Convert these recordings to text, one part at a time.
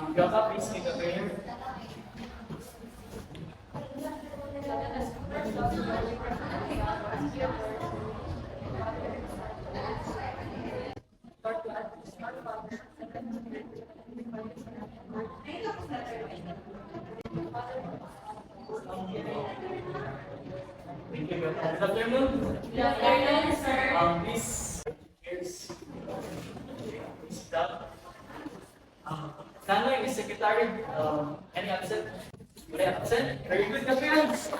Bianca, please take a prayer. Thank you, Bianca. Good afternoon. Good afternoon, sir. Please, here's stop. Kanoy is secretary. Any absent? Wala absent? Very good appearance.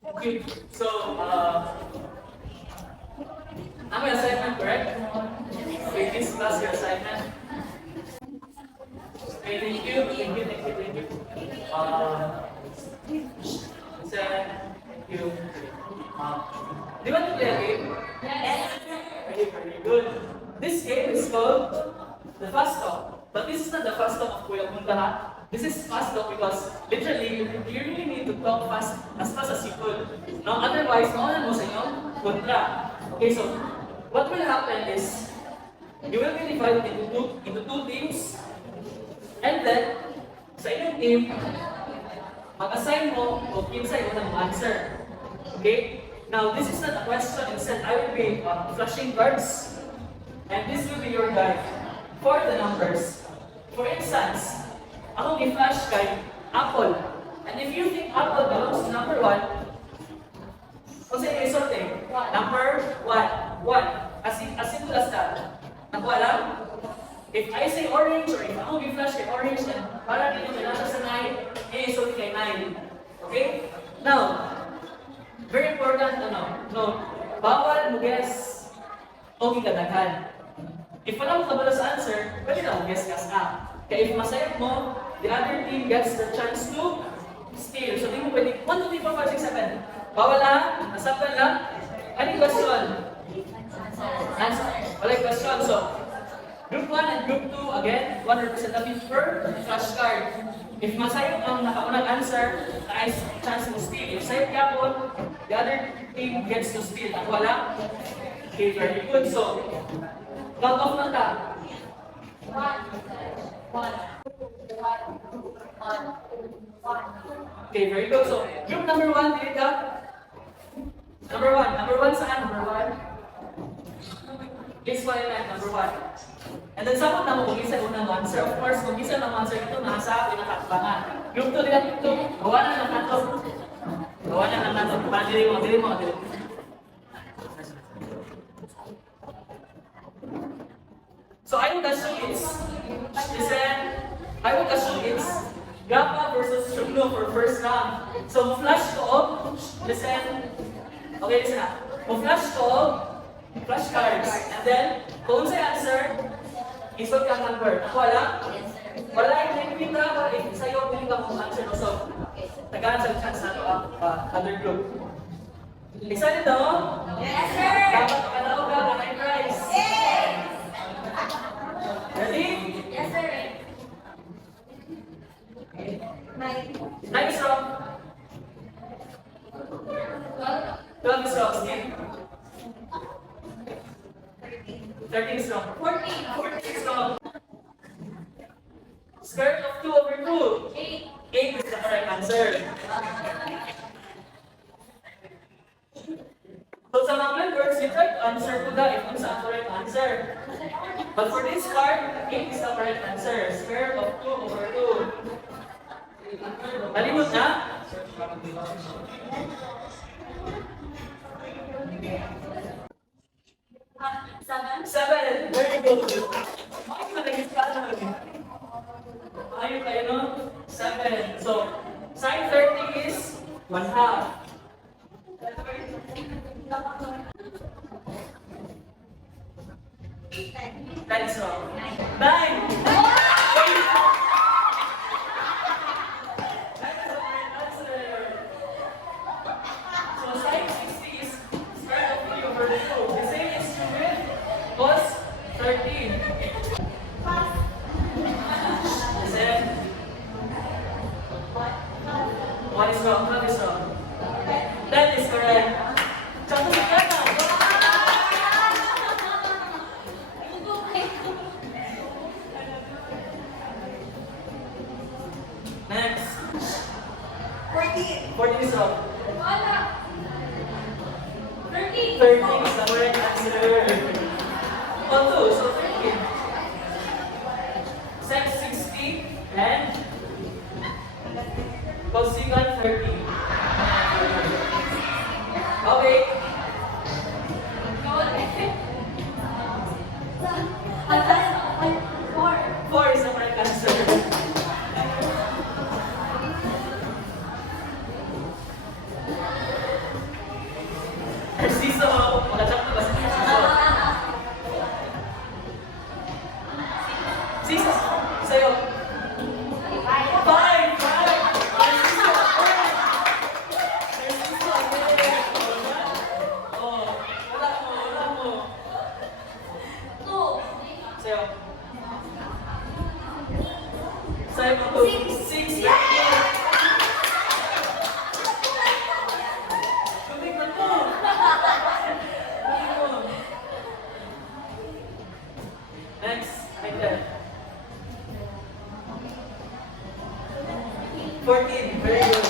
Okay, so I'm your assignment, correct? Okay, this class your assignment. Okay, thank you. Thank you. Thank you. Do you want to play a game? Yes. Okay, very good. This game is called the fast talk. But this is not the fast talk of Kuya Punta. This is fast talk because literally you really need to talk fast as you could. Now otherwise, mauna mo sa inyong kontra. Okay, so what will happen is you will be divided into two teams. And then, sa inyong team, mag-assign mo o kinsa yung unang answer. Okay? Now, this is not a question. Instead, I will be flashing cards. And this will be your guide for the numbers. For instance, ako i-flash kay Apple. And if you think Apple belongs to number 1, kung sa'yo yung sorting, number 1. As simple as that. Nakuha lang? If I say orange, or if ako i-flash kay orange, then para dito may nasa sa 9, i-sort kay 9. Okay? Now, very important, bawal mo guess o gikadaghan. If wala mo kabalo sa answer, pwede na mo guess ka. Kaya if masayap mo, the other team gets the chance to steal. So, di mo pwede, 1, 2, 3, 4, 5, 6, 7. Bawal na, nasabtan lang. Any question? Answer. Wala yung question. So, Group 1 and Group 2, again, 1 representative per flashcard. If masayap ang nakaunang answer, na chance mo steal. If sayap yapon, the other team gets to steal. At wala? Okay, very good. So, count off lang ta. 1. Okay, very good. So, group number 1, dili ka? Number 1 saan? Number 1? Please follow line, number 1. And then, sabot na mo kung isa unang answer. Of course, kung isa ng answer ito, nasa pinakatbangan. Group 2, dili ka? Gawa na ng kanto. Dili mo. So I would assume it's Gapa versus Shugno for first round. So flash ko, listen. Okay, listen na. Flash ko, flash cards. And then, kung sa answer, isot ka number. Wala? Wala yung pinipita ko, sa'yo piling ka kung answer mo. So, tagaan sa chance na ito ang other group. Excited no? Yes, sir. Dapat makalaw ka na may prize. Yes. Ready? Yes, sir. 9 is wrong. 12 is wrong. 13 is wrong. 14 is wrong. Square root of 2 over 2. 8 is the correct answer. So sa mga members, you try to answer to the if it's the correct answer. But for this part, 8 is the correct answer. Square root of 2 over 2. Nalimot na? Seven. Very good. Ayun kayo, no? 7. So, sine 30 is 1/2. That is wrong. 9. What is wrong? What is wrong? That is correct. Chato sa kaya. 14 is wrong. Wala. 13. 13 is the correct answer. Oh, 2, so 13. Sec 60 and cosecant 30. Okay. Four. 4 is the correct answer. Narciso, makachak na ba si Narciso? Sis, sa'yo. 5! 5! Narciso, Narciso, oh, wala mo. Two. Sa'yo. Sa'yo mo 2. 6! Tumignan mo! Next, right there. 14, very good.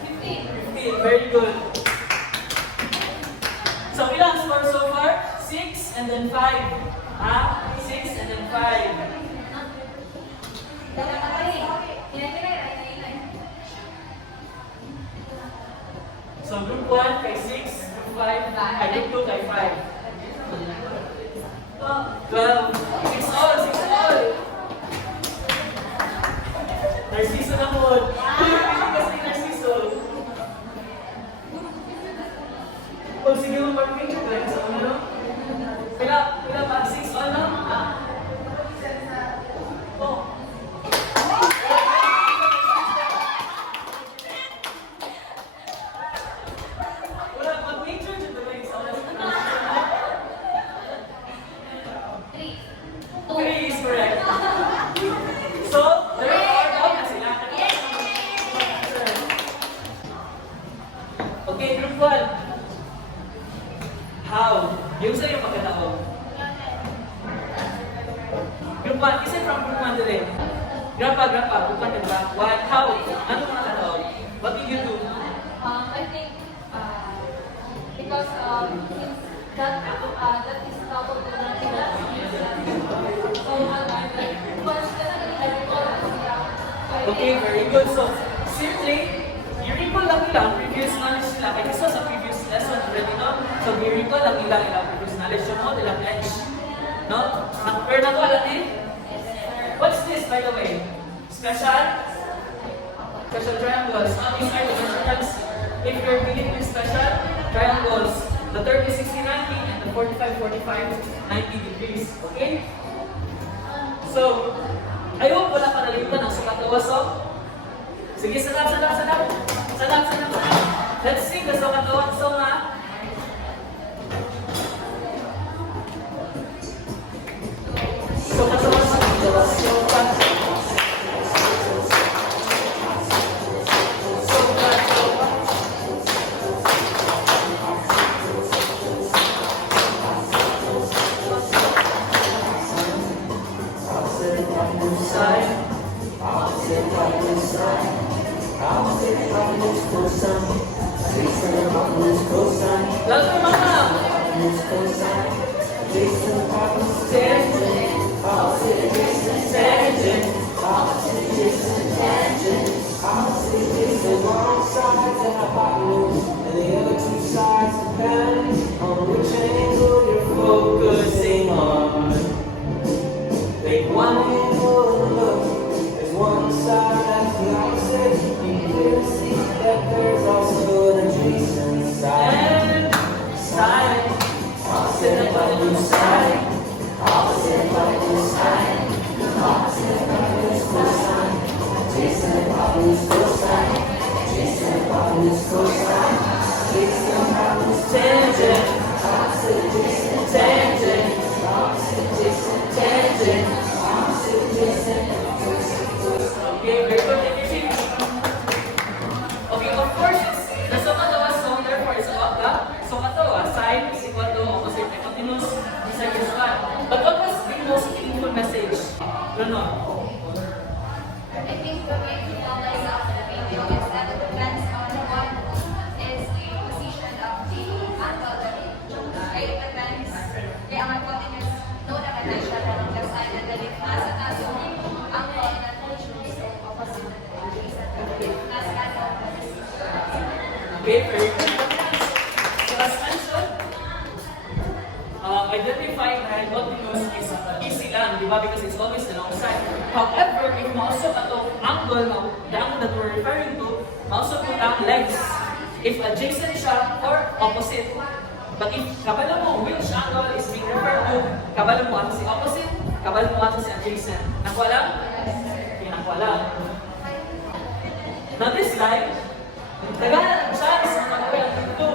Fifteen. 15, very good. So, ilang score so far? 6 and then 5. Ah, 6 and then 5. So, group 1 kay 6, group 5, group 2 kay 5. 12. 6 all, 6 all. Narciso na po. Pili kasi Narciso. O sige mo, mag-picture ka. So, ano? Pila ba? 6 all na? Oh. Wala, mag-picture dyan ba? Three. 3 is correct. So, therefore, down na sila. Okay, group 1. How? Yung sa'yo magkataon. Group 1, isa from group 1 din. Grandpa, group 1 din ba? What? How? Ano mga kataon? What did you do? I think because since that is coupled to nothing else. So Okay, very good. So, simply, you recall lang nila ang previous knowledge nila. Kaya isa sa previous lesson already, no? So, you recall lang nila ang previous knowledge mo, nila pledge. No? Pero na to, alam eh? What's this, by the way? Special triangles. These are the measurements. If you're dealing with special triangles, the 30, 60, 90, and the 45, 45, 90 degrees. Okay? So, I hope wala ka nalimutan ang sukat na waso. Sige, sanap. Let's sing the sukat na waso nga. Sukat na waso. Lalu mana? Focusing on. Take one look. There's one side that's the opposite. You can see that there's also an adjacent side. Opposite by blue side. Opposite by blue side. Opposite by blue cosine. Adjacent by blue cosine. Adjacent by blue cosine. Adjacent by blue tangent. Opposite adjacent tangent. Opposite adjacent tangent. Opposite adjacent. Okay, very good. Okay, of course, it's the sum of the song, therefore it's about the sum of the Okay, very good. So as mentioned, identifying the hypotenuse is easy lang, di ba? Because it's always the long side. However, if mausap atong angle, the angle that we're referring to, mausap po ang legs. If adjacent siya or opposite. But if kabalo mo which angle is being referred to, kabalo mo ato si opposite, kabalo mo ato si adjacent. Nakuha lang? Okay, nakuha lang. Now this slide, nagana ng chance na magkuha ng dito.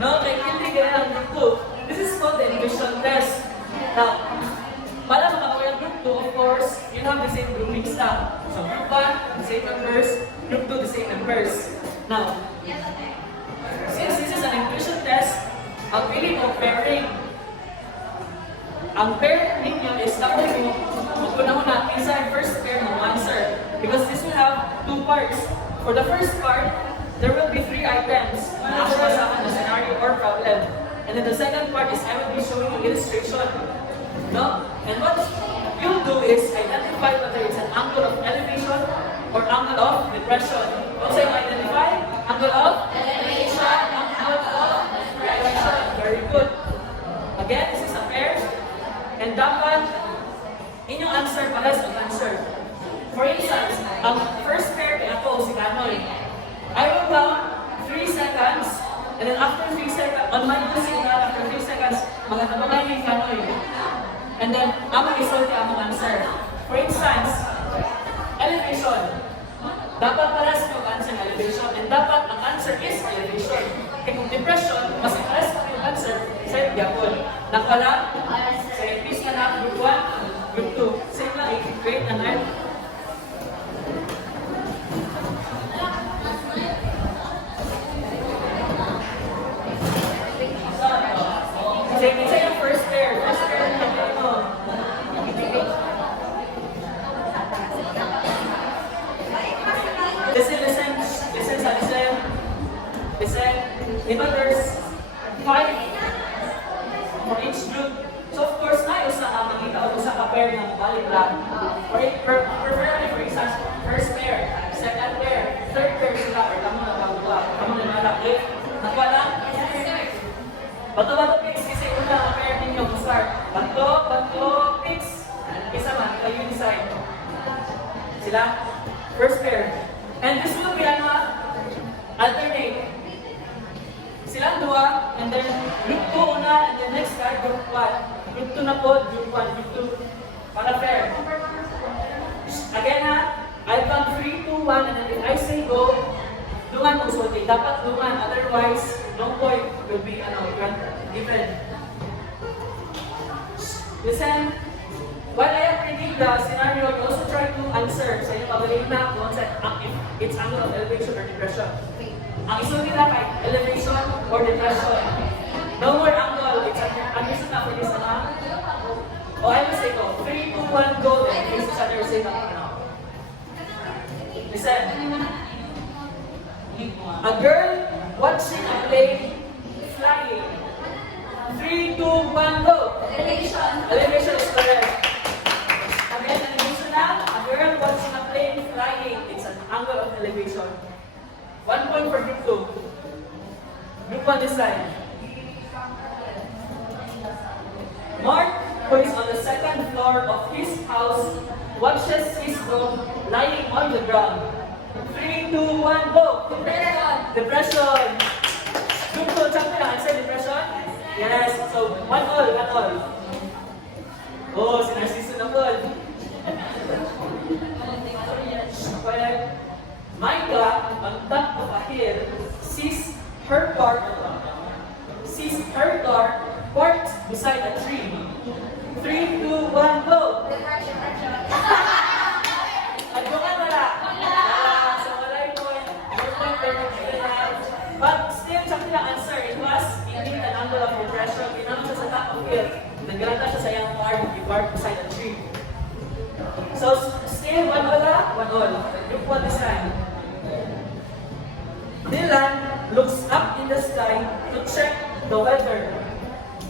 No, kay hindi gana ng dito. This is called the inhibition test. Now, para makakuha ng group 2, of course, you have the same groupings na. So group 1, the same numbers, group 2, the same numbers. Now, since this is an inhibition test, ang pili mo pairing. Ang pair ninyo is dapat mo magpunahuna inside first pair mo answer. Because this will have two parts. For the first part, there will be 3 items. Actually, sa akin, the scenario or problem. And then the second part is I will be showing you illustration. No? And what you'll do is identify whether it's an angle of elevation or angle of depression. Once you identify, angle of elevation, angle of depression. Very good. Again, this is a pair. And dapat, inyong answer pares ang answer. For instance, ang first pair kay ako, si Kanoy. I will count 3 seconds, and then after 3 seconds, on my signal, after 3 seconds, magatabangan yung Kanoy. And then, amang isulti amang answer. For instance, elevation. Dapat pares yung answer ng elevation, and dapat ang answer is elevation. Kaya kung depression, mas pares yung answer sa yapon. Nakala, sa please ka na, group 1, group 2. Same lang, i-create na na. Say yung first pair. First pair na ano. Listen. Diba there's 5 for each group. So of course, ayos na makita o sa ka-pair ng balik lang. Preferably for instance, first pair, second pair, third pair sila, or kamo na bago kamo na malaki. Nakuha lang? Bato-bato picks, kasi una ang pair ninyo mag-start. Bato, picks. Isa man, kayo decide. Sila? First pair. And this will be alternate. Silang dua, and then group 2 una, and then next card, group 1. Group 2 na po, group 1, group 2. Para fair. Again I'll count 3, 2, 1, and then if I say go, dungan magsulti. Dapat dungan, otherwise, no point will be, different. Listen, while I am reading the scenario, you also try to answer sa inyong pabalik na kung if it's angle of elevation or depression. Ang isulti na kay elevation or depression. No more angle, it's understood na for this na. O I will say go, 3, 2, 1, go, then face each other, say na now. Listen. A girl watching a plane flying. 3, 2, 1, go! Elevation. Elevation is correct. Again, elevation na. A girl watching a plane flying. It's an angle of elevation. 1 point for group 2. Group 1 this side. Mark, who is on the second floor of his house, watches his dog lying on the ground. 3, 2, 1, go! Depression. Group 2, champion, answer depression? Yes, so 1 all. Oh, si Narciso na po. Micah, on top of a hill, sees her car parked beside a tree. 3, 2, 1, go! Adungan wala. So wala yung point. Your point there but still, sabi lang answer, it was indeed an angle of depression. Pinanong siya sa top of hill. Naggalata siya sa young car, he parked beside a tree. So still, 1 wala, 1 all. Group 1 this time. Dylan looks up in the sky to check the weather.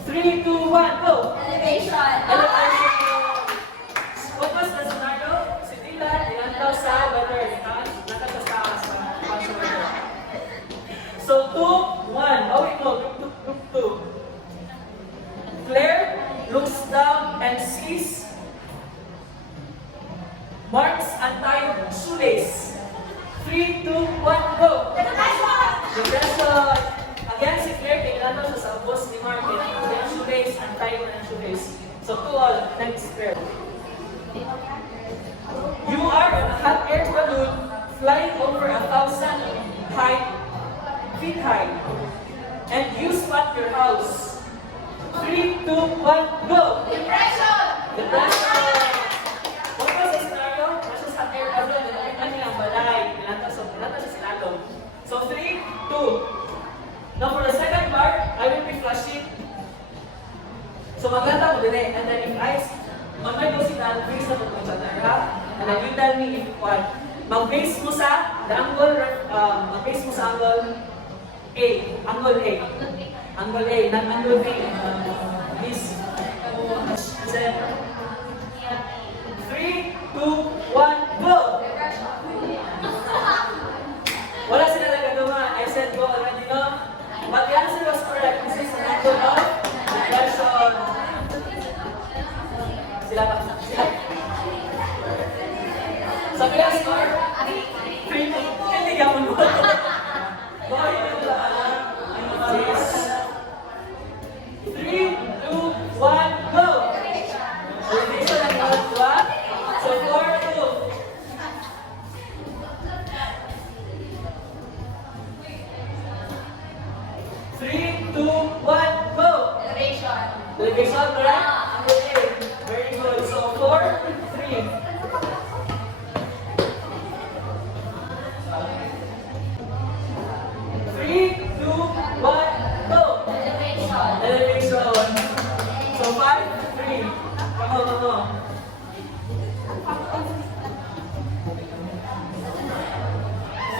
3, 2, 1, go! Elevation. Elevation. What was the scenario? Si Dylan, ilan daw sa weather. Nakata sa weather. So 2, 1. Oh, wait, no. Group 2. Claire looks down and sees Mark's untied shoelace. 3, 2, 1, go! Depression! Again, si Claire, tingnan siya sa boss ni Mark. Yung shoelace, untied na ng shoelace. So 2 all. Next Claire. You are on a hot air balloon flying over 1,000 feet high. And you spot your house. 3, 2, 1, go! Depression! Depression! What was the scenario? Nasa sa hot air balloon, nilagyan niya ang balay. Pinata siya sinalong. So 3, 2. Now for the second part, I will be flashing. So maglata mo din eh. And then if I mag-may signal, face na po sa ha? And then you tell me if what. Mag-base mo sa the angle, mag-base mo sa angle A. Angle A. Angle A, not angle B. This. Then, 3, 2, 1, go! Wala sila nagagawa. I said go already, no? But the answer was correct. This is an angle of depression. Sila ba? Sila? Sabi lang score? 3, 2, hindi ka mo. Go, yun lang. 3, 2, 1, go! Elevation ang mga dua. So 4, 2. 3, 2, 1, go! Elevation. Elevation, correct? Okay, very good. So 4, 3. 3, 2, 1, go! Elevation. Elevation. So 5, 3. Come on.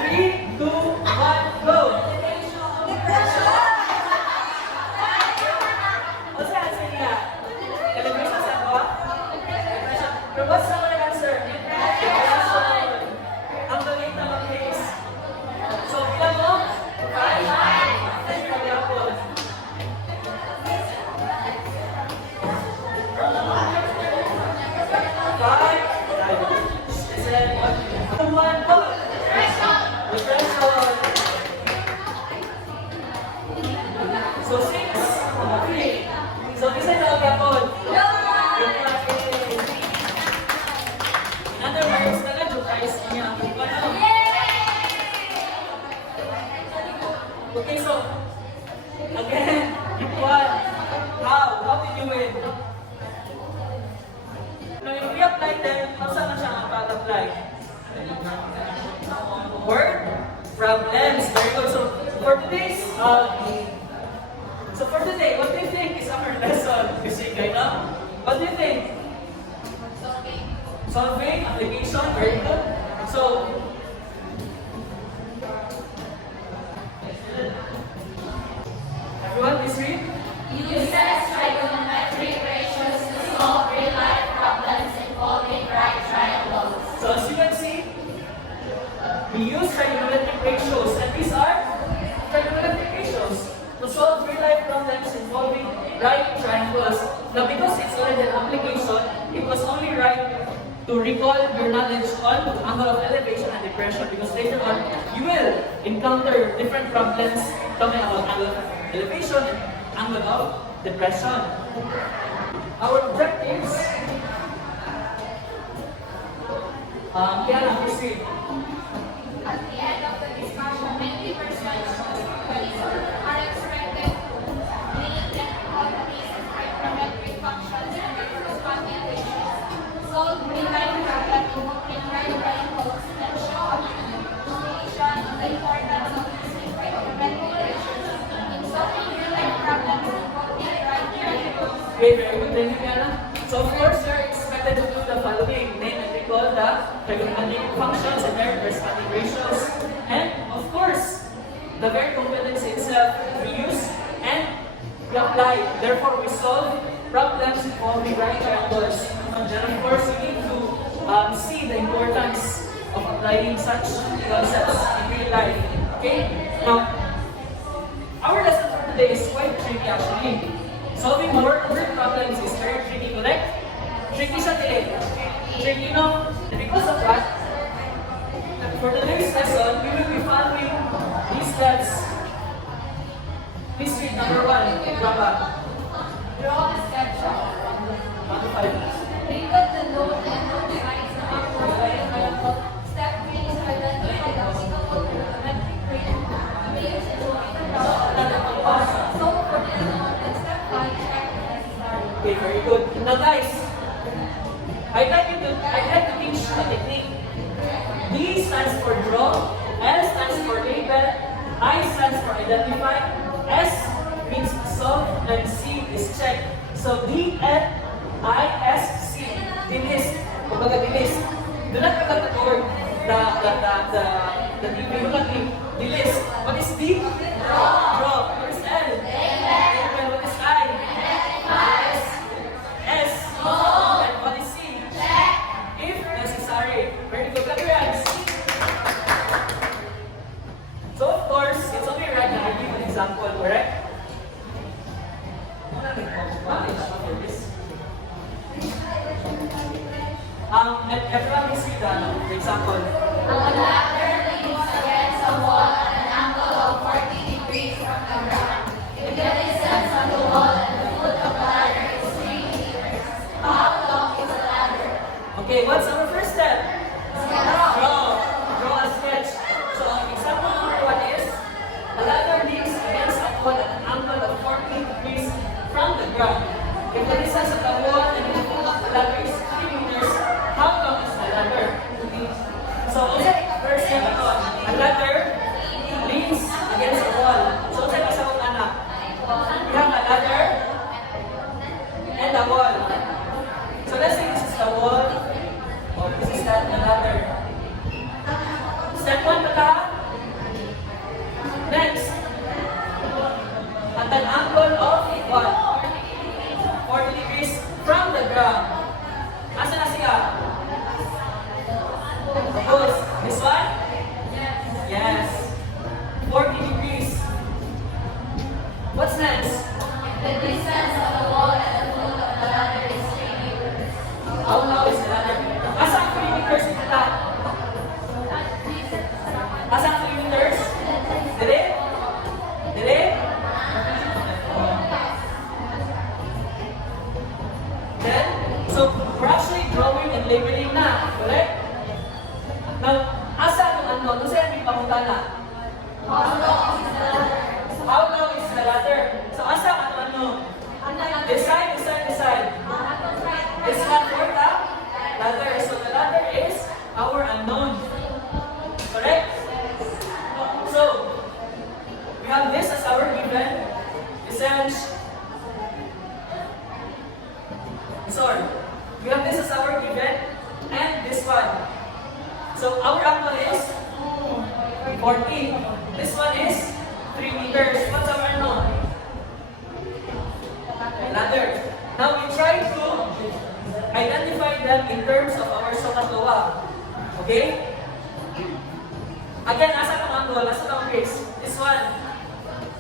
3, 2, 1, go! What's the answer niya? Elevation sa ako? Depression. Pero what's the correct answer? Depression. Ang galing na mag-case. So, ilan mo? 5. Kasi kami ako. So 6, 3. So bisa na gapon. In other words, nag-advertise niya ang ano. Okay, so again, what? How did you win? Now, if we apply them, saan na siya mag-apply? Word? Problems. Very good. So, for today, what do you think is our lesson? Kasi kayo na? What do you think? Solving, application, very good. So, everyone, please read. Uses trigonometric ratios to solve real-life problems involving right triangles. So, as you can see, we use trigonometric ratios, and these are trigonometric ratios to solve real-life problems involving right triangles. Now, because it's already an application, it was only right to recall your knowledge on angle of elevation and depression, because later on, you will encounter different problems talking about angle of elevation and angle of depression. Our objectives, Kiana, please read. At the end of the discussion, many percentages are expected to meet inequalities in trigonometric functions and corresponding ratios, solve real-life problems involving right triangles, and show application of the importance of using trigonometric ratios in solving real-life problems involving right triangles. Okay, very good. Thank you, Kiana. So, of course, you're expected to do the following. Name and recall the trigonometric functions and their corresponding ratios. And, of course, the very competency itself we use and we apply. Therefore, we solve problems involving right triangles. And then, of course, we need to see the importance of applying such concepts in real life. Okay? Now, today is quite tricky actually. Solving word problems is very tricky, correct? Tricky siya today. Tricky, no? And because of that, for today's lesson, we will be following these steps. Please read number 1, Brava. Draw a sketch of 1 to 5. Think of the note and note sides na upward variable. Step 3 is to identify the applicable trigonometric rate. Use it to figure out the equation. So for the unknown, and step 5, check if necessary. Okay, very good. Now guys, I'd like to teach a technique. D stands for draw, L stands for label, I stands for identify, S means solve, and C is check. So D, L, I, S, C. Dinis. Kumbaga dinis. Do not forget the word. The do not leave. Dinis. What is D? Draw. What is L? Label. What is I? S. And what is C? If necessary. Very good. Clap your hands. So of course, it's only right that I give an example, correct? And everyone is with the example. A ladder leans against a wall at an angle of 40 degrees from the ground. If the distance from the wall and the foot of the ladder is 3 meters, how long is the ladder? Okay, what's our first step? Draw a sketch. So example number 1 is a ladder leans against a wall at an angle of 40 degrees from the ground. If the distance of the wall and the foot of the ladder is 3 meters, how long is the ladder? So okay, first step ito. A ladder leans against a wall. So sa isang anak, we have a ladder and a wall. So let's say this is the wall. Or this is the ladder. Step 1 pala. Next. At an angle of what? 40 degrees from the ground. Asa na siya? Suppose, this one? Yes. 40 degrees. What's next? The distance of the wall and the foot of the ladder is 3 meters. How long is the ladder? Asa ang 3 meters ito? Asa ang 3 meters? Dili? Dili? Then, so we're actually drawing and labeling na, correct? Now, asa ang ano? Nung sa'yo may pangutana? How long is the ladder? How long is the ladder? So, asa ang ano? Decide. This one for the ladder. So, the ladder is our unknown. Correct? So, we have this as our given. Sorry. We have this as our given. And this one. So, our angle is 40. This one is 3 meters. What's our unknown? Ladder. Now, we try to identify them in terms of our sokatoa. Okay? Again, asa ang angle? Asa ang base? This one.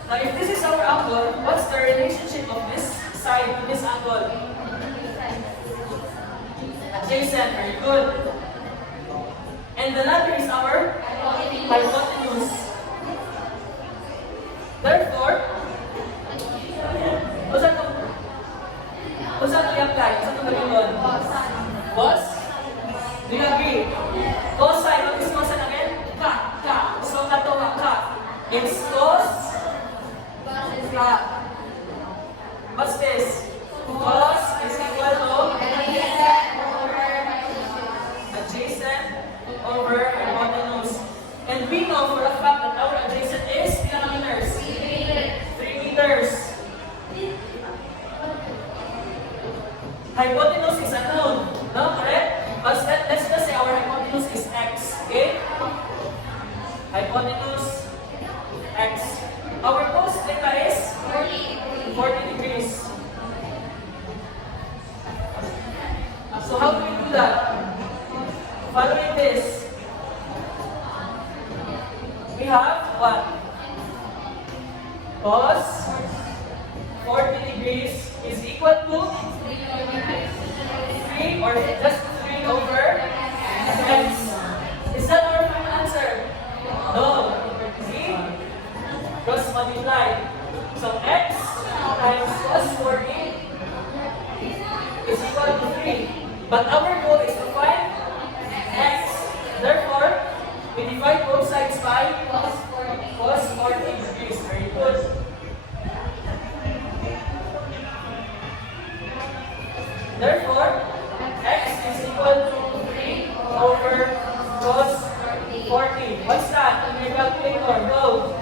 Now, if this is our angle, what's the relationship of this side to this angle? Adjacent. Very good. And the ladder is our hypotenuse. Therefore, what's that i-apply? What's that gawin? Cos? Do you agree? Cosine. What is cosine again? Ka. So, katoa ka. It's cos. Ka. What's this? Cos is equal to adjacent over hypotenuse. And we know for a fact that our adjacent is 3 meters. 3 meters. Hypotenuse is unknown. No, correct? But let's just say our hypotenuse is x. Okay? Hypotenuse x. Our cos theta is 40 degrees. So how do we do that? Following this, we have what? Cos 40 degrees is equal to 3 or just 3 over x. Is that our final answer? No. See? Cross multiply. So x times cos 40 is equal to 3. But our goal is to find x. Therefore, we divide both sides by cos 40 degrees. Very good. Therefore, x is equal to 3 over cos 40. What's that? On your calculator, go.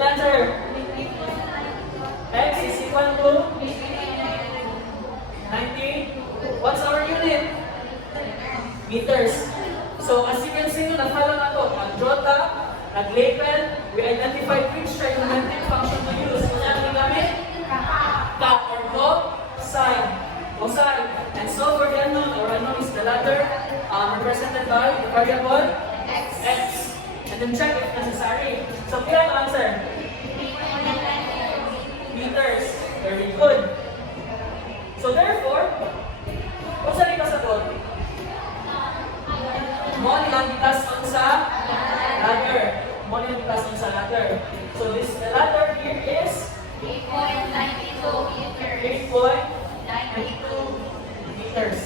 Answer. X is equal to 90. What's our unit? Meters. So as you can see, nag-follow na to. Nag-jota, nag-label, we identified which trigonometric function to use. Kung ano yung gamit? Ka or cosine. Cosine. And so for the unknown, or unknown is the latter, represented by the variable x. And then check if necessary. So kaya ang answer? Meters. Very good. So therefore, kung saan ito sagot? Mo nilang itason sa ladder. Mo nilang itason sa ladder. So this, the ladder here is 8.92 meters. 8.92 meters.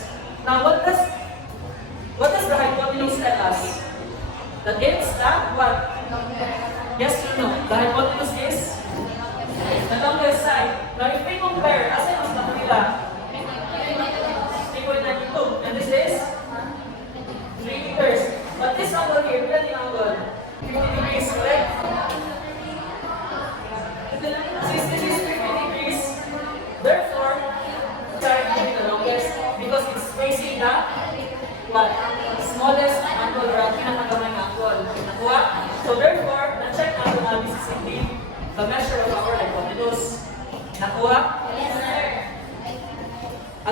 Now what does the hypotenuse tell us? That it's the what? Yes or no? The hypotenuse is the longest side. Now if we compare, asan mas laki nila? 3.92. And this is 3 meters. But this angle here, ilan yung angle? 50 degrees, correct? Since this is 50 degrees, therefore, side will be the longest because it's facing the what? Smallest angle or pinakagamay na angle. Nakuha? So therefore, na-check natin na this is indeed the measure of our hypotenuse. Nakuha? Yes, sir.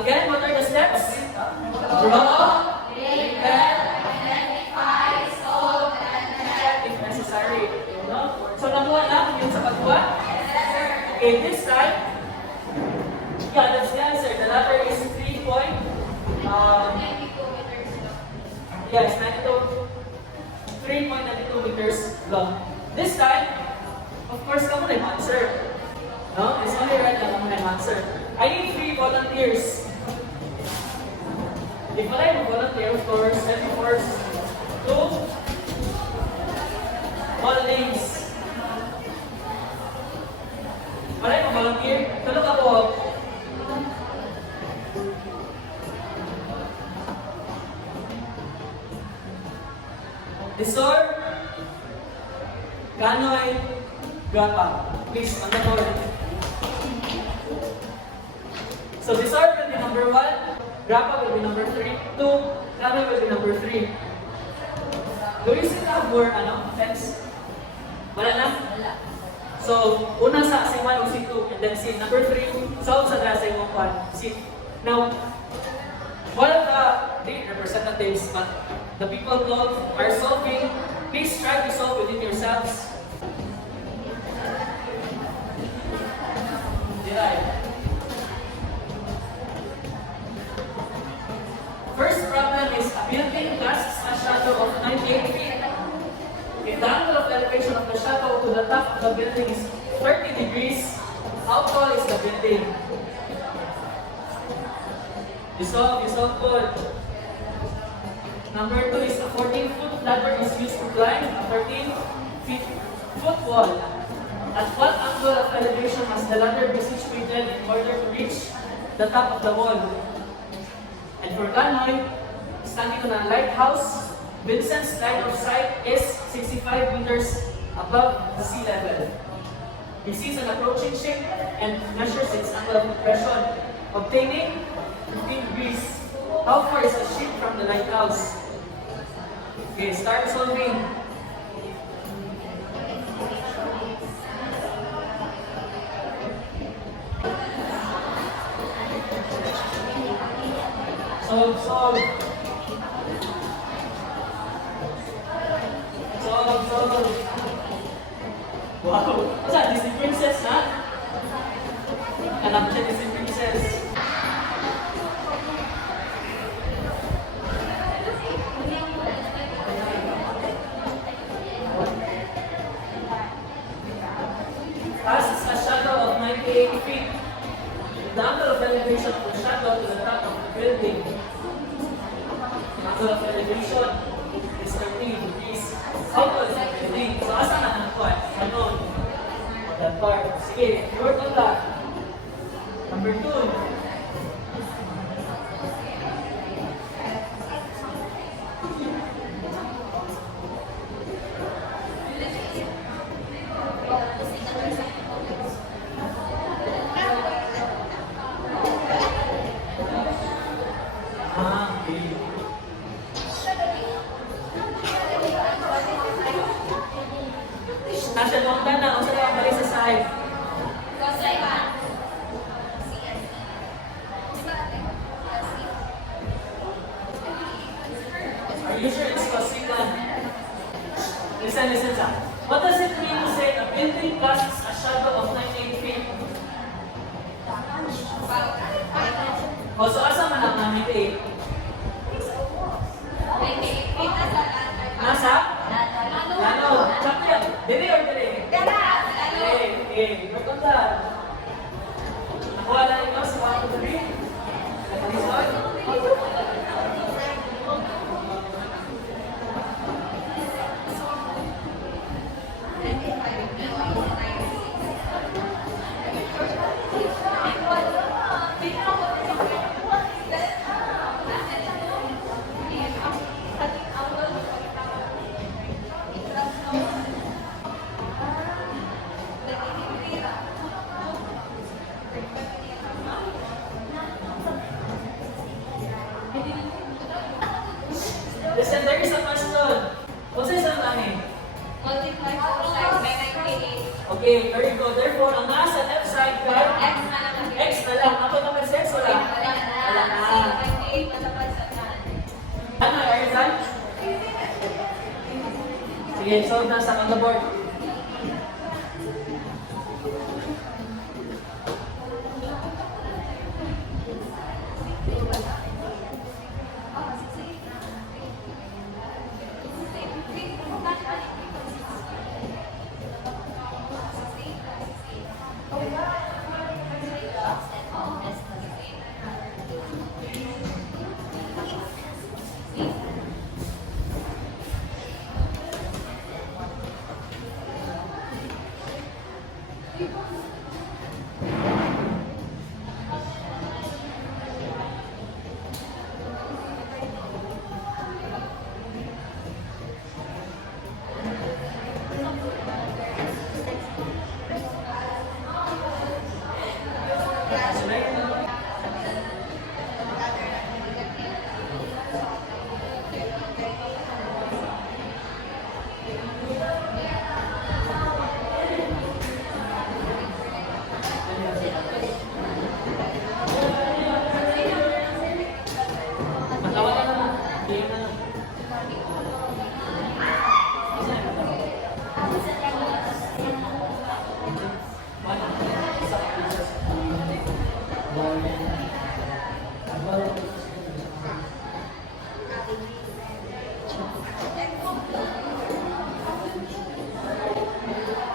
Again, what are the steps? Draw, label, Identify, solve, and check. if necessary. No? So nakuha na yun sa pagkuha? Yes, sir. Okay, this time, yeah, that's the answer. The latter is 3 point, 92 meters. yes, 3.92 meters long. This time, of course, come on and answer. No? It's only right na come on and answer. I need 3 volunteers. If I am a volunteer, of course, let me first do all names. Wala yung volunteer. Tulog ako. Desor, Ganoy, Grappa. Please, on the board. So Desor will be number 1, Grappa will be number 3, 2, Ganoy will be number 3. Do you still have more, text? Wala na? So, una sa C1 o C2, and then C number 3, solve sa sa imong 1. C. Now, one of the representatives, but the people called are solving. Please try to solve within yourselves. Derive. First problem is a building casts a shadow of 98 feet. If the angle of elevation of the shadow to the top of the building is 30 degrees, how tall is the building? You solve good. Number 2 is a 14-foot ladder is used to climb a 13-foot wall. At what angle of elevation must the ladder be situated in order to reach the top of the wall? And for Ganoy, standing on a lighthouse, Vincent's line of sight is 65 meters above the sea level. He sees an approaching ship and measures its angle of compression, obtaining 15 degrees. How far is the ship from the lighthouse? Okay, start solving. So Solve, solve. Solve, solve. Wow. Masa, Disney Princess na? Alam siya Disney Princess. Casts a shadow of 98 feet. The angle of elevation of the shadow to the top of the building. The angle of elevation is 30 degrees. How tall is the building? So, asa na ang part? Ano? On that part. Sige, work on that. Number 2. Okay. Nasa long na, o sa lang balik sa side. Are you sure it's cosine? Listen, listen, sir. What does it mean to say a building casts a shadow of 98 feet? O, so asa man ang 98? Nasa? Lano? Champion? Dili or dili? Work on that. Nakuha na ikaw sa 1 to 3? Listen, there is a question. What's this ang namin? Multiply both sides by 98. Okay, very good. Therefore, ang nasa left side card, X na lang ang X na lang. Ako naman sense, wala. Wala na. Ano, Arizan? Sige, solve na sa on the board.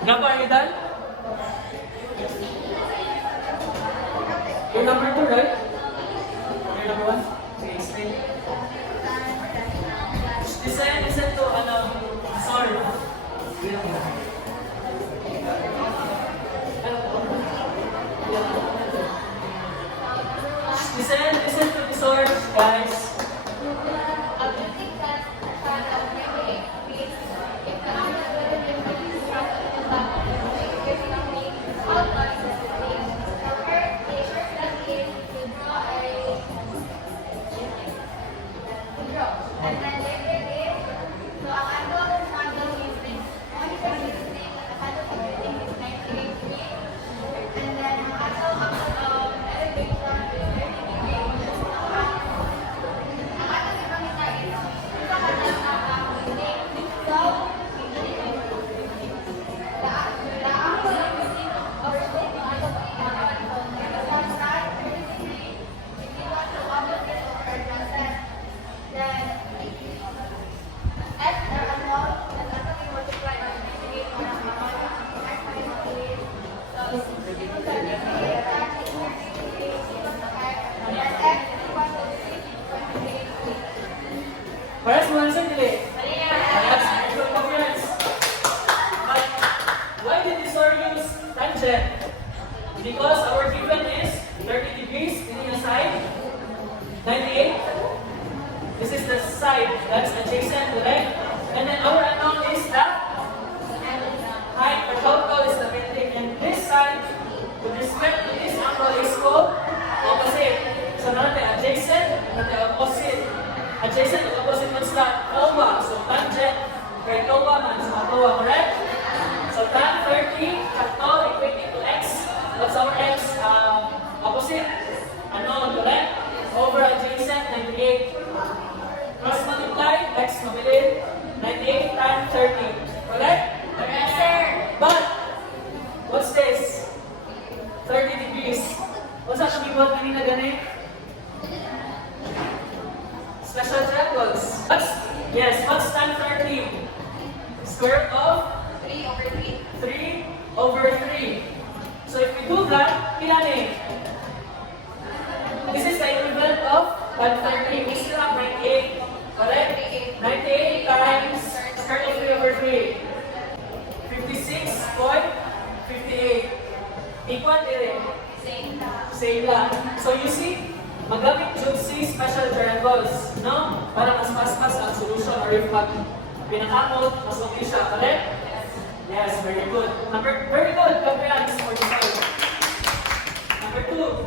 Number, are you done? You're number 2, right? You're number 1? Okay, stay. Listen to, sorry. Listen to the source, guys. adjacent to opposite one's tan OA. So tangent, kay OA man sa OA, correct? So tan 30, kato, equating to x. What's our x? Opposite. Ano, correct? Over adjacent, 98. Cross multiply, x mabilis. 98 tan 30. Correct? Yes, sir. But, what's this? 30 degrees. What's that kami kanina gani? Special triangles. What's tan 30? Square root of 3/3. 3 over 3. So if we do that, ilan eh? This is the equivalent of 130. We still have 98. Correct? 98 times square root of 3 over 3. 56.58. Equal din. Same na. Same lang. So you see, magamit yung si special triangles, no? Para mas ang solution or if pinakamot, mas okay siya. Correct? Yes, very good. Very good. Congrats for the side. Number 2.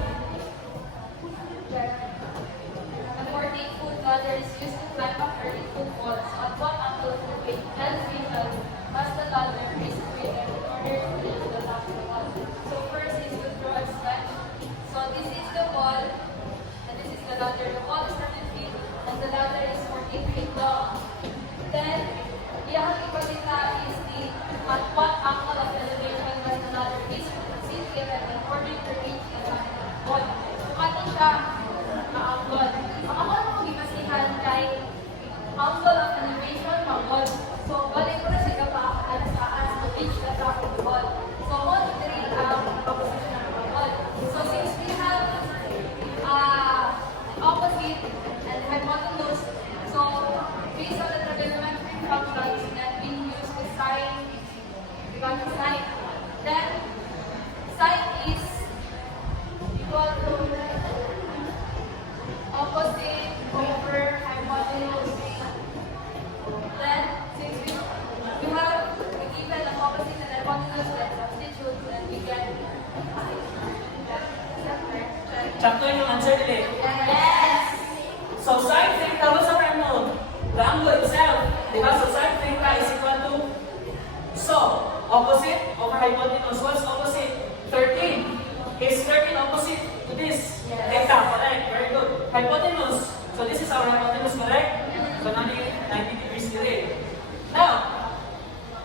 A 14-foot ladder is used to climb up 30-foot walls. At what angle to wait elevated must the ladder is created in order to reach the top of the wall. So first is to draw a sketch. So this is the wall, and this is the ladder. The wall is 30 feet, and the ladder is 14 feet long. Then, iyang ipakita is the at what angle of elevation must the ladder is situated in order to reach the top of the wall. So ato siya ka-angle. Ang angle mo gibasihan kay angle of elevation ng wall. So balik ko na siya pa alas taas to reach the top of the wall. So what is ang composition ng wall? So since we have opposite and hypotenuse, so based on the trigonometric functions that we use to sine, we got the sine. Then sine is equal to opposite over hypotenuse. Then since we have given the opposite and hypotenuse, let's substitute and we get Sakto yung answer nila. yes. So sine theta, what's our ano? The angle itself. Diba? So sine theta is equal to, so, opposite over hypotenuse. What's opposite? 13. Is 13 opposite to this? Yes. Theta, correct. Very good. Hypotenuse. So this is our hypotenuse, correct? So 90 degrees today. Now,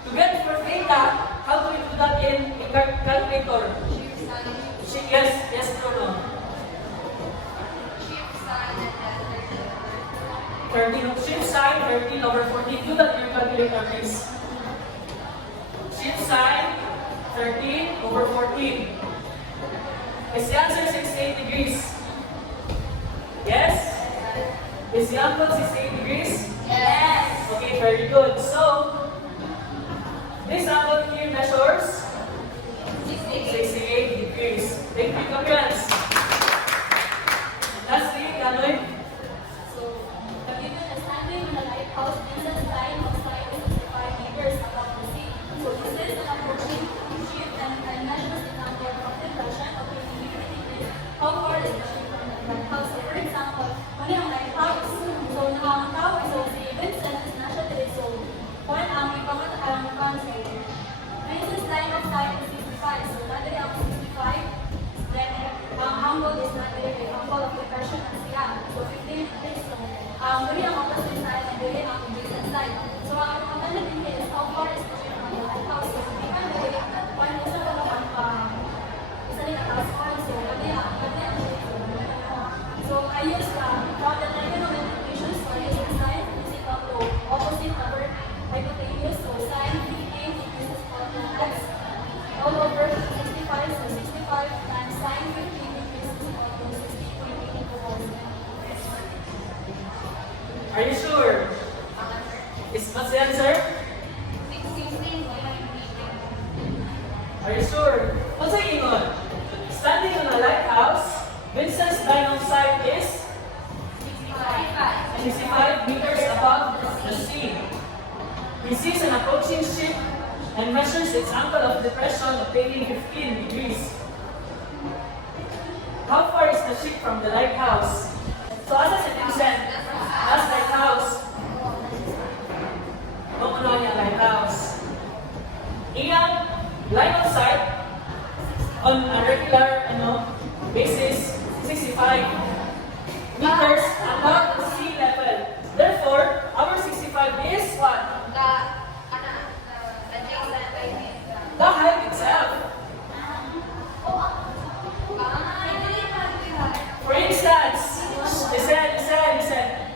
to get for theta, how do we do that in calculator? Yes, Bruno. 13, shift sine 13 over 14. Do that in your calculator, please. Shift sine 13 over 14. Is the answer 68 degrees? Yes? Is the angle 68 degrees? Yes. Okay, very good. So, this angle here measures 68 degrees. Thank you, congrats. Lastly, Kanoy. So, the given is standing in the lighthouse, Vincent's line of sight is 65 meters above the sea. So, this is an approaching ship and measures the number of depression of 80 degrees. How far is the ship from the lighthouse? So, for example, when ang lighthouse, so ang tao is si Vincent is nasa telescope. Kung ang ipangat ang country, Vincent's line of sight is 65. So, nadali ang 65. Then, ang angle is not there, the angle of depression is siya. So, 15 degrees. So, dali ang opposite side and dali ang adjacent side. So, ang pagkakalala din is how far is the ship from the lighthouse. So, hindi ka dali, kung isa ka naman pa, isa din ang task force. So, dali ang shape. So, I use from the trigonometric equations, so I use the sine is equal to opposite number hypotenuse. So, sine 15 is equal to x all over 65. So, 65 times sine 15 is equal to 60.84. Are you sure? What's the answer? 16. Are you sure? What's the ingon? Standing on a lighthouse, Vincent's line of sight is 65 meters above the sea. He sees an approaching ship and measures its angle of depression obtaining 15 degrees. How far is the ship from the lighthouse? So, asa si Vincent? As lighthouse. on a regular basis, 65 meters above the sea level. Therefore, our 65 is what? The height itself. For instance, listen.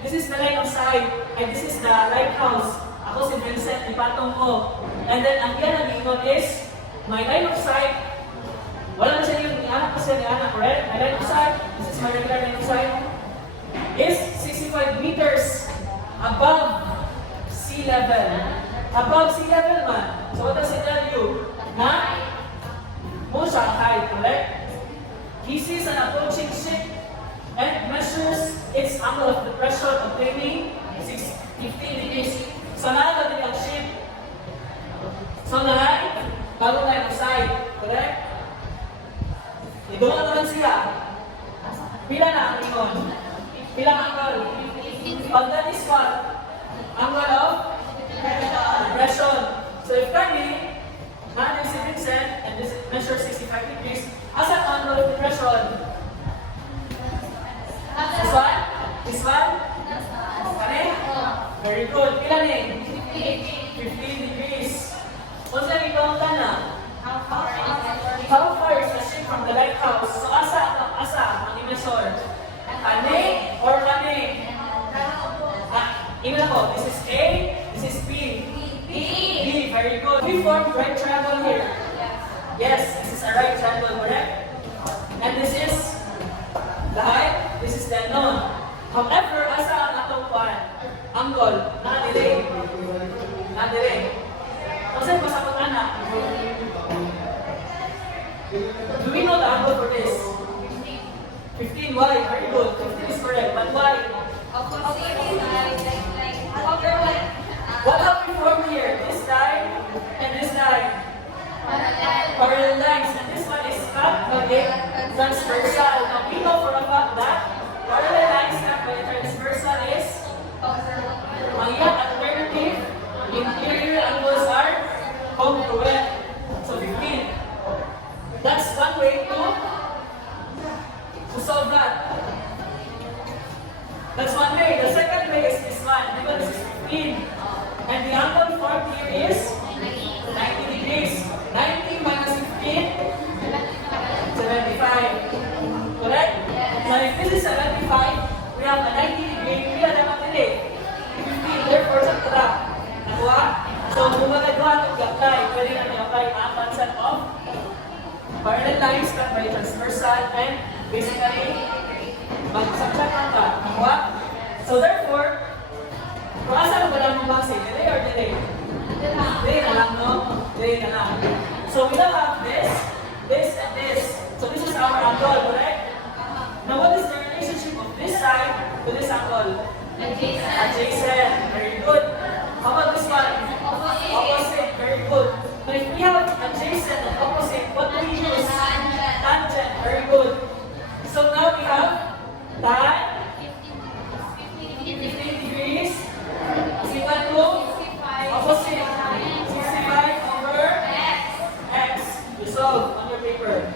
This is the line of sight, and this is the lighthouse. Ako si Vincent, ipatong ko. And then, ang yan ang ingon is, my line of sight, wala na siya yung anak ko siya ni anak, correct? My line of sight, this is my regular line of sight, is 65 meters above sea level. Above sea level man. So what does it tell you? Na mo siya ang height, correct? He sees an approaching ship and measures its angle of depression obtaining 15 degrees. So naagad din ang ship. So nahay, bagong line of sight, correct? Idungan naman siya. Pila na ang ingon? Pila ang angle? Pag that is what? Angle of depression. So if kami, man is si Vincent, and this measures 65 degrees, asa ang angle of depression? This one? This one? Kani? Very good. Pila ni? 15 degrees. Kung saan ikaw na? How far is the ship from the lighthouse? So asa ang imesor? Kani or kani? Email ko. This is A, this is B. B, very good. We formed right triangle here. Yes, this is a right triangle, correct? And this is the height, this is the unknown. However, asa ang atong angle? Na-delay. Kasi masakot anak. Do we know the angle for this? 15, why? Very good. 15 is correct, but why? What have we formed here? This line and this line. Parallel lines. And this one is cut by a transversal. Now we know for a fact that parallel lines cut by a transversal is ang iyang alternative interior angles are congruent. So 15. That's one way to solve that. That's one way. The second way is this one, because this is 15. And the angle formed here is 90 degrees. 90 minus 15, 75. Correct? Now if this is 75, we have a 90 degree. Pila dapat nila? 15. Therefore, sa tara. Nakuha? So, kung magagawa itong apply, pwede natin apply ang concept of parallel lines cut by transversal and basically magsaksak ang ka. Nakuha? So, therefore, kung asa mo ba lang mong base? Delay or delay? Delay na lang, no? Delay na lang. So, we now have this, and this. So, this is our angle, correct? Now, what is the relationship of this side to this angle? Adjacent. Very good. How about this one? Opposite. Very good. But if we have adjacent and opposite, what do we use? Tangent. Very good. So now we have tan 15 degrees is equal to opposite 65 over x. You solve on your paper.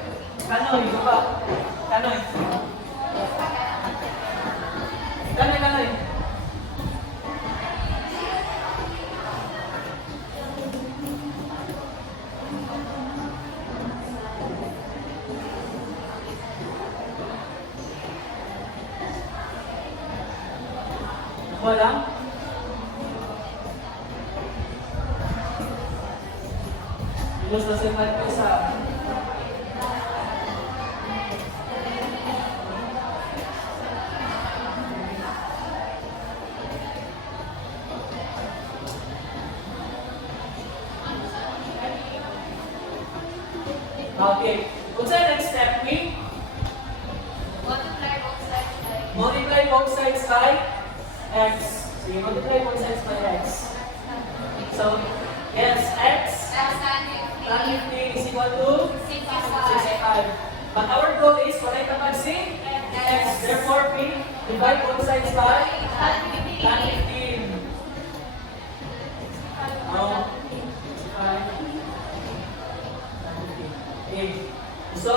Kanoy, ba? Kanoy. Kanoy. Wala? Ilos na siya ko sa... Okay. What's the next step? We multiply both sides by x. So you multiply both sides by x. So, yes, x tan 15 is equal to 65. But our goal is correct naman si x. Therefore, we divide both sides by tan 15. No. 65. Okay. So,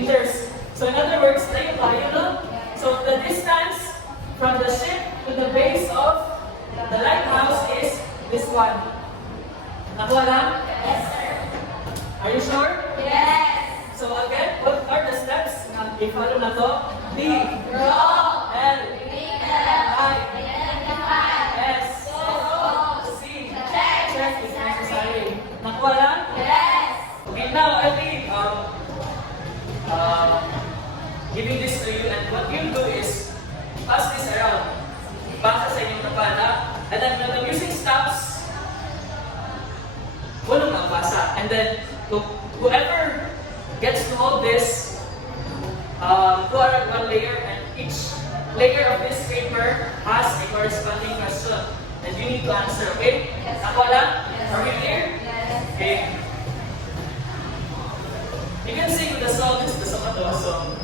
meters. So in other words, tayo tayo, no? So the distance from the ship to the base of the lighthouse is this one. Nakuha lang? Yes, sir. Are you sure? Yes. So again, what are the steps na i-follow na to? D, Draw. L, I, Identify. S, Photos. C, Check. check if necessary. Nakuha lang? Yes. Okay, now I think giving this to you, and what you'll do is pass this around. Basa sa inyong kapana, and then when the music stops, walang makabasa. And then whoever gets to hold this, put one layer, and each layer of this paper has a corresponding question, and you need to answer. Okay? Yes. Nakuha lang? Yes. Are we clear? Yes. Okay. You can sing with the song. This is the song of the song.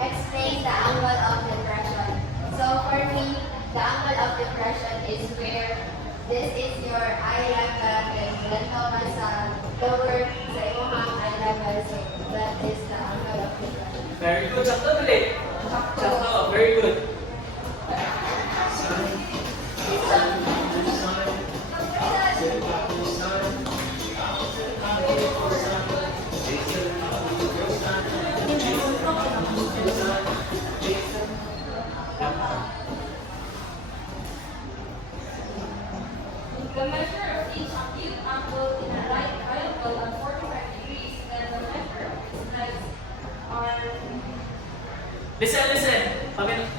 Explain the angle of depression. So for me, the angle of depression is where this is your eye level and then naman sa lower sa imong eye level. So that is the angle of depression. Very good. Sakto ulit. Sakto. Very good. The measure of each acute angle in a right triangle at 45 degrees and the measure of its legs are Listen.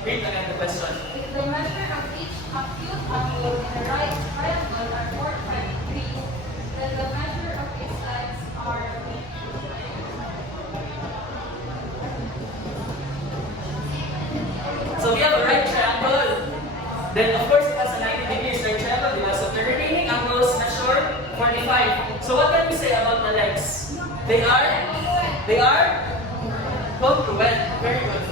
Read again the question. the measure of each acute angle in a right triangle at 45 degrees, then the measure of its legs are So we have a right triangle. Then of course it has a 90 degrees right triangle, diba? So the remaining angles measure 45. So what can we say about the legs? They are congruent. Very good.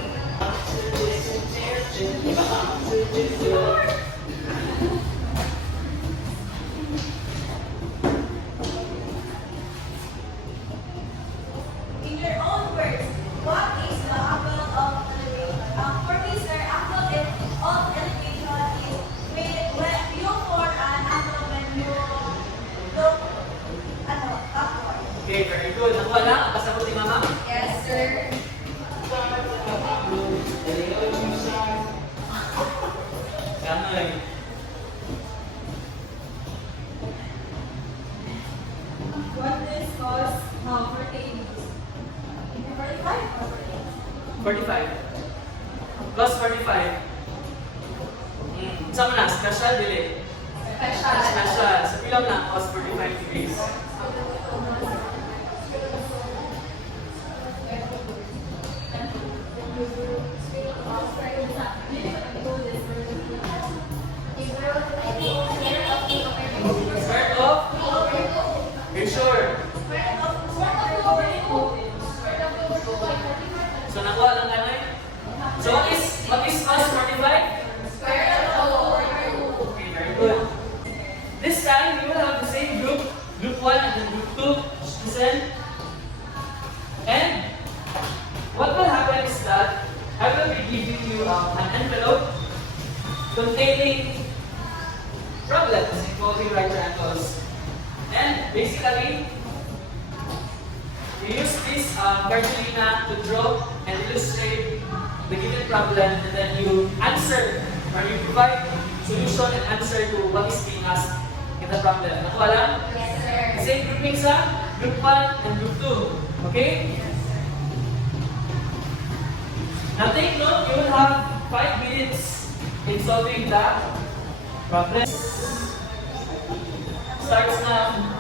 In your own words, what is the angle of elevation? For me, sir, angle of elevation is when you form an angle when you look upward. Okay, very good. Nakuha na? Basta ko ni Mama. yes, sir. Gamay. What is cause 48? 45 or 45. Plus 45. Sama na, special dili. Special. Sa pilang na, plus 45 degrees. Square of? You sure? So nakuha lang kanay? So what is plus 45? Okay, very good. This time you will have the same group 1 and then group 2, listen. And what will happen is that I will be giving you an envelope containing problems involving right triangles. And basically, you use this cartolina to draw and illustrate the given problem, and then you answer or you provide solution and answer to what is being asked in the problem. Nakuha lang? Yes, sir. Same grouping sa group 1 and group 2. Okay? Now take note, you will have 5 minutes in solving the problem. Starts now.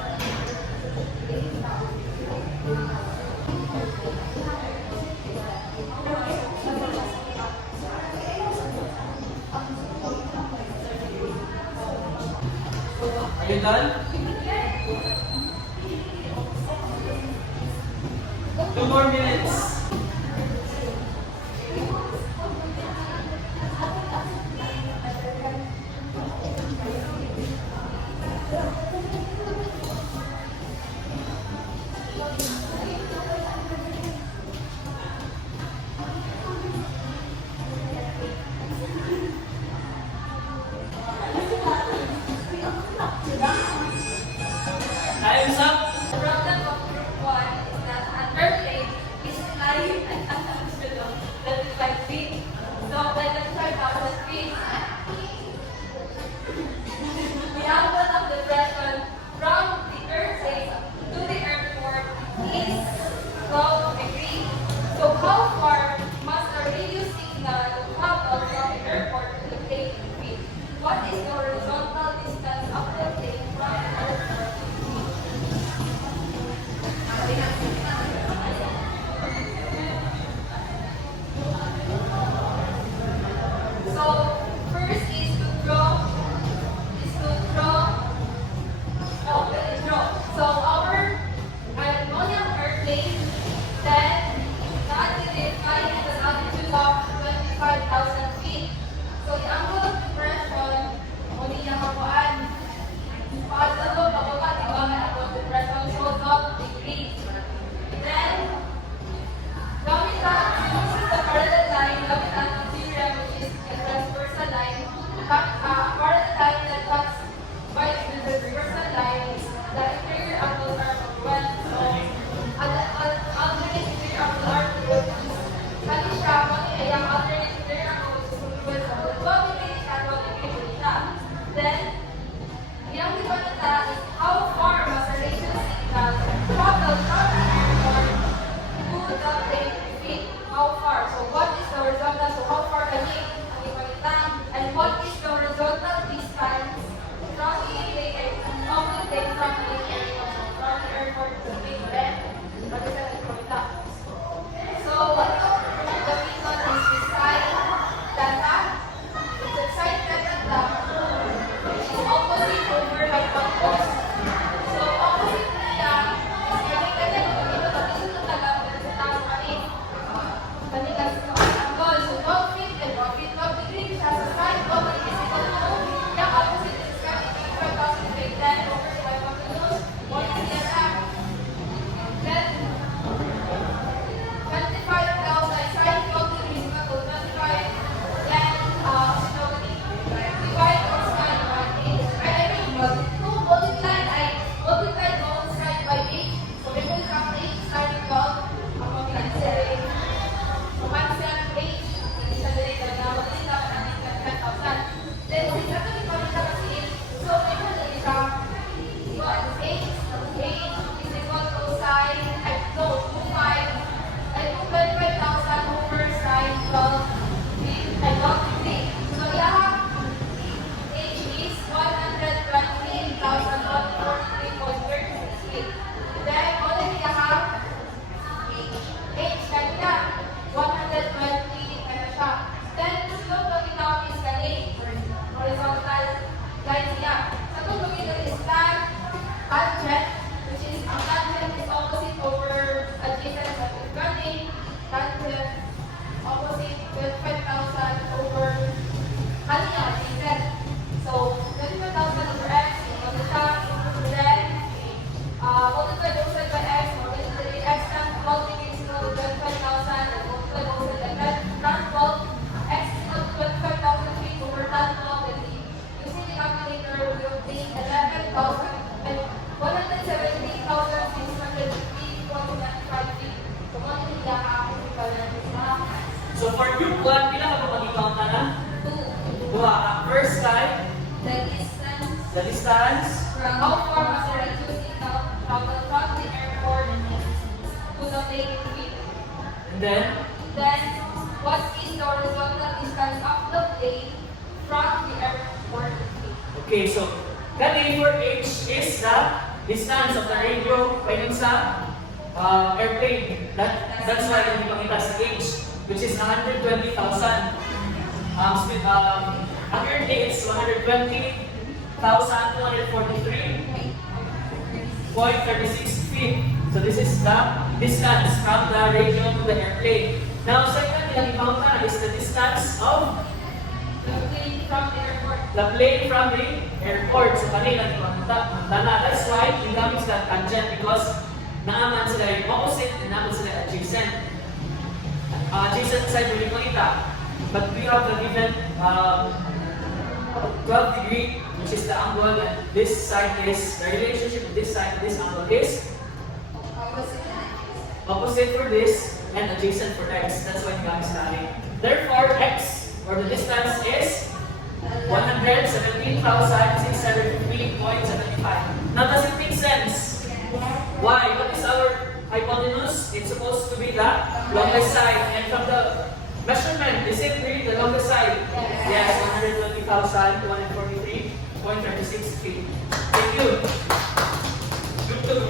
Are you done? 2 more minutes. Time's up. The problem of group 1 is that an airplane is flying at an altitude of 35 feet. So, 35,000 feet. The angle of depression from the airplane to the airport is 12 degrees. So, how far must a radio signal travel from the airport to the plane be? What is the horizontal distance of the plane from the airport? So first is to draw. So our aluminum airplane, then the altitude flying at an altitude of 25,000 feet. So the angle of depression, muli niya kapuan. Pagkalo, pababa, di ba? May angle of depression, so 12 degrees. Then, gamit ang the parallel line, gamit ang theorem which is a transversal line. Parallel line that cuts by the transversal line, the interior angles are equal. So, alternate interior angles are equal. Kali siya, kali ang alternate interior angles is equal. So, 12 degrees siya, 12 degrees siya. Then, yung iba nila is how far must a radio signal travel from the airport to the plane feet? How far? So what is the horizontal? So how far can it? And what is the horizontal distance from the plane from the airport to the plane? What is the horizontal? So the method is beside data. The side data which is opposite over hypotenuse. So opposite niya is kami dito talaga sa kami. Kanila sa angle. So 12 feet and 12 degrees siya sa side. 12 degrees is equal to yung opposite is kami 25,000 feet then over sa hypotenuse. What is the attack? Then 25,000 side 12 degrees equal to 25. Then divide or side by 8. I mean, multiply both side by 8. So we will calculate side 12. Ang mag-answer so 1 8. Hindi siya dali talaga. Mag-answer natin ang 10,000. Then, since ito ni Pamita kasi 8. So, we will dali siya. So, 8 is equal to side, no, 25. And 25,000 over side 12 and 12 degree. So, yeah. H is 120,143.36 feet. Then, only we have H kanina, 120 ano siya. Then, slope na gitawag is kanina, horizontal line niya. Sa itong gitawag is tangent, which is, ang tangent is opposite over adjacent sa running. Tangent, opposite 25,000 over kanina, adjacent. So, 25,000 over x, equal to siya. Then, multiply both sides by x, multiply x times 12 degrees equal to 25,000, and multiply both sides by tan 12, x is equal to 25,000 feet over tan 12, and using the calculator, we obtain 11,000 and 117,600 feet equal to 95 feet. So, multiply niya ako yung balance na So for group 1, pila ka ba mag-count na na? 2. Duha. First time, The distance the distance. from how far must a radio signal travel from the airport to the plane feet? And then, Then, what is the horizontal distance of the plane from the airport feet? okay, so, kani for H is the distance of the radio pwedeng sa airplane. That's why hindi pakita sa H, which is 120,000. Accurately, it's 120,243.36 feet. So this is the distance from the radio to the airplane. Now, second, yung ibang is the distance of The plane from the airport. the plane from the airport. So, kanina, ibang that's why ginamit sila tangent because naaman sila yung opposite and naaman sila adjacent. Adjacent side pwede makita. But we have the given 12 degree, which is the angle, and this side is the relationship with this side and this angle is opposite for this and adjacent for x. That's why ginamit sila rin. Therefore, x, or the distance is 117,650.75. Now, does it make sense? Why? What is our hypotenuse? It's supposed to be the longest side. And from the measurement, is it really the longest side? Yes, 120,243.36 feet. Thank you. Good.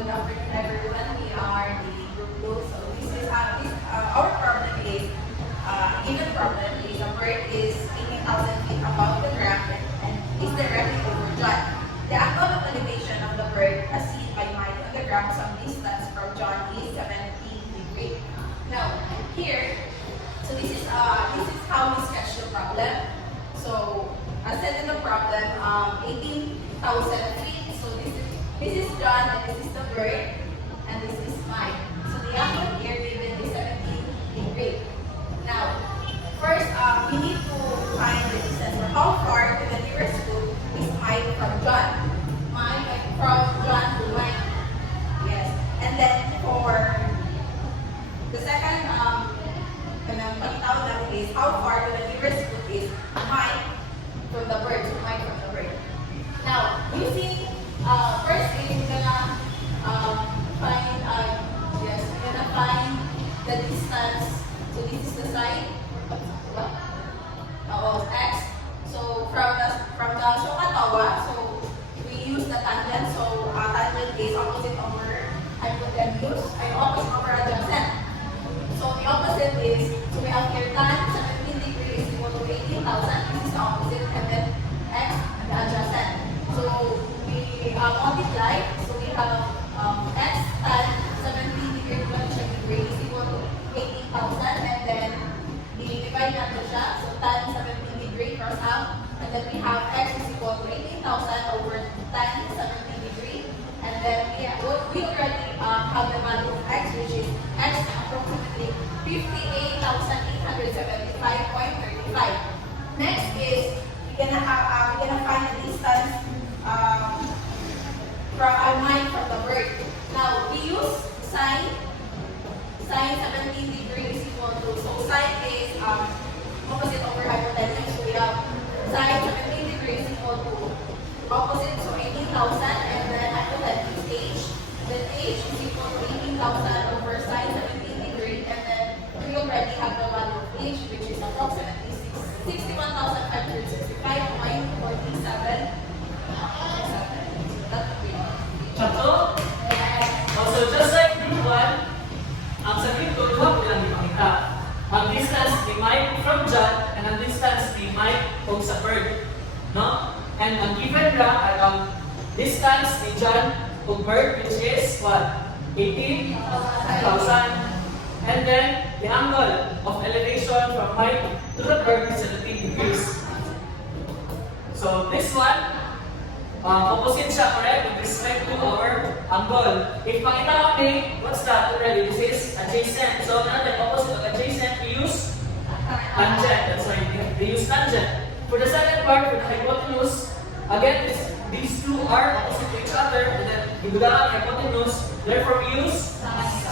Good afternoon, everyone. We are the group two. So this is our problem is given problem is a bird is 18,000 feet above the ground and is directly over John. The angle of elevation of the bird as seen by Mike on the ground some distance from John is 70 degrees. Now here, so this is how we sketch the problem. So as said in the problem, 18,000 feet. So this is John and this is the bird and this is Mike. So the angle here given is 70 degrees. Now, first we need to find the distance or how far to the nearest foot is Mike from John. Mike from John to Mike. Yes. And then for the second panitawag natin is how far to the nearest foot is Mike from the bird. So Mike from the bird. Now, using first we're gonna find the distance. So this is the side of x. So from the Shokatawa, so we use the tangent. So tangent is opposite over hypotenuse, opposite over adjacent. So the opposite is, so we have here tan 17 degrees is equal to 18,000. This is the opposite, and then x the adjacent. So we multiply. So we have x tan 17 degrees plus degree is equal to 18,000, and then divide natin siya. So tan 17 degree cross out, and then we have x is equal to 18,000 over tan 17 degree, and then we already have the value of x, which is x approximately 58,875.35. Next is we're gonna find the distance from our mind from the bird. Now we use sine 17 degrees equal to, so sine is opposite over hypotenuse. So we have sine 17 degrees equal to opposite, so 18,000, and then hypotenuse h. Then h is equal to 18,000 over sine 17 degrees, and then we already have the value of h, which is approximately 61,565.47. Sakto? Also, just like group 1, ang sa group 2, duha ko lang ipakita. Ang distance ni Mike from John and ang distance ni Mike kung sa bird. No? And ang given lang ay ang distance ni John kung bird, which is what? 18,000. And then, the angle of elevation from Mike to the bird is 17 degrees. So, this one, opposite siya, correct? With respect to our angle. If makita kami, what's that already? This is adjacent. So, another opposite of adjacent, we use tangent. That's why we use tangent. For the second part, for the hypotenuse, again, these two are opposite to each other. And then, igudahan hypotenuse. Therefore, we use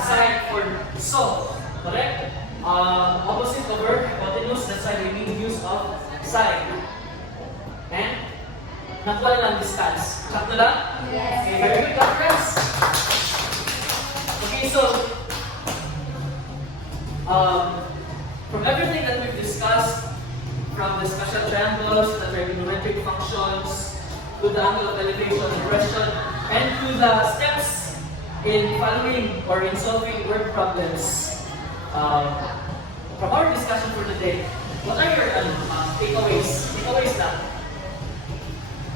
sine for so. Correct? opposite over hypotenuse, that's why we need use of side. And nakuha na lang distance. Sakto lang? Yes. Okay, very good, conference. Okay, so from everything that we've discussed, from the special triangles, the trigonometric functions, to the angle of elevation and depression, and to the steps in following or in solving word problems. From our discussion for today, what are your takeaways? Takeaways lang.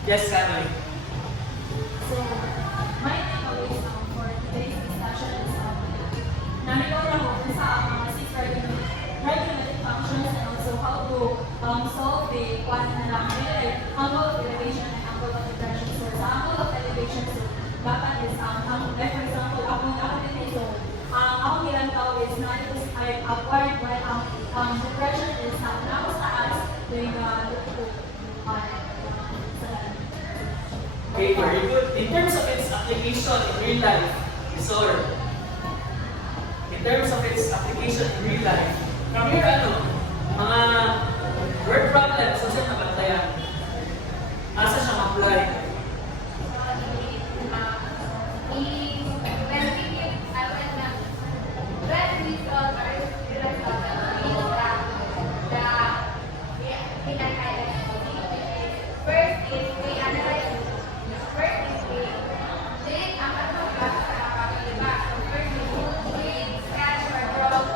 Yes, Sammy. So, my takeaways for today's discussion is nalito na ako sa mga six trigonometric functions and also how to solve the angle of elevation and angle of depression. So, sa angle of elevation, so, dapat is, for example, ako din ito, ako nilang tao is not because I'm upward, but depression is now sa taas doing Okay, very good. In terms of its application in real life, so in terms of its application in real life, from here, mga word problems, so saan nabantayan? Asa siya ma-apply? First is we analyze. First is we delete ang pagkakas sa iba. First is we sketch or draw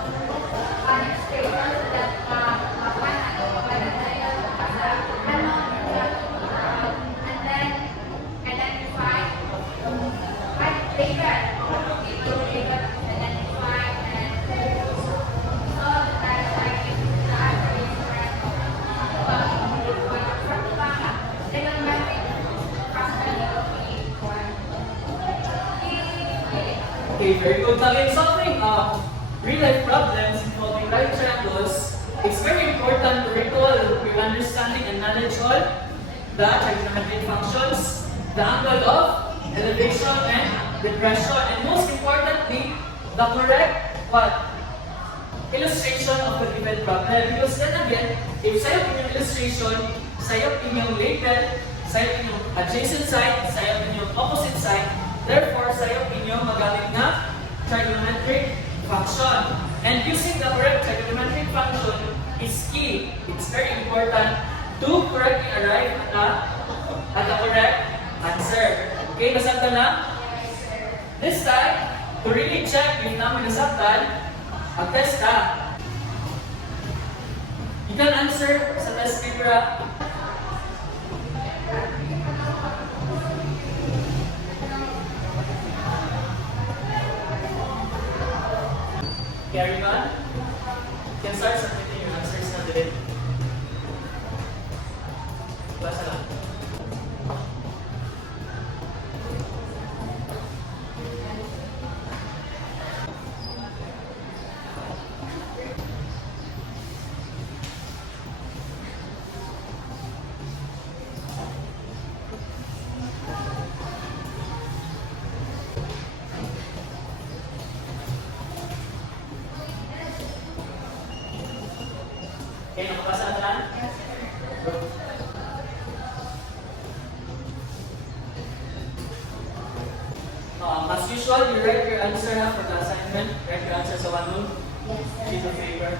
an illustration so that mapanan tayo sa and then identify at label. Label, identify and solve the task the answer is correct. Okay, very good. Now, in solving real-life problems involving right triangles, it's very important to recall your understanding and knowledge on the trigonometric functions, the angle of elevation and depression, and most importantly, the correct illustration of the given problem. Because then again, if sayo inyong illustration, sayo inyong label, sayo inyong adjacent side, sayo inyong opposite side, therefore, sayo inyong magamit na trigonometric function. And using the correct trigonometric function is key. It's very important to correctly arrive at the correct answer. Okay, nasaktan na? This time, to really check if namin nasaktan, mag-test ka. You can answer sa test paper. Carry on. You can start submitting your answers na din. Basta lang. Okay, nakapasa na lang? Yes, sir. As usual, you write your answer na for the assignment. Write your answer sa one room. Yes, sir. Sheet of paper.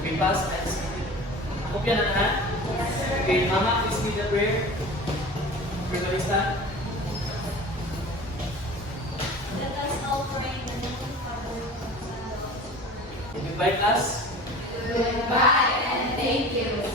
Okay, pass. Let's kopya na na. Yes, sir. Okay, Mama, please lead the prayer. Everybody stand. Let us all pray in the name of Father, Son, and Holy Spirit. Goodbye, class. Goodbye and thank you.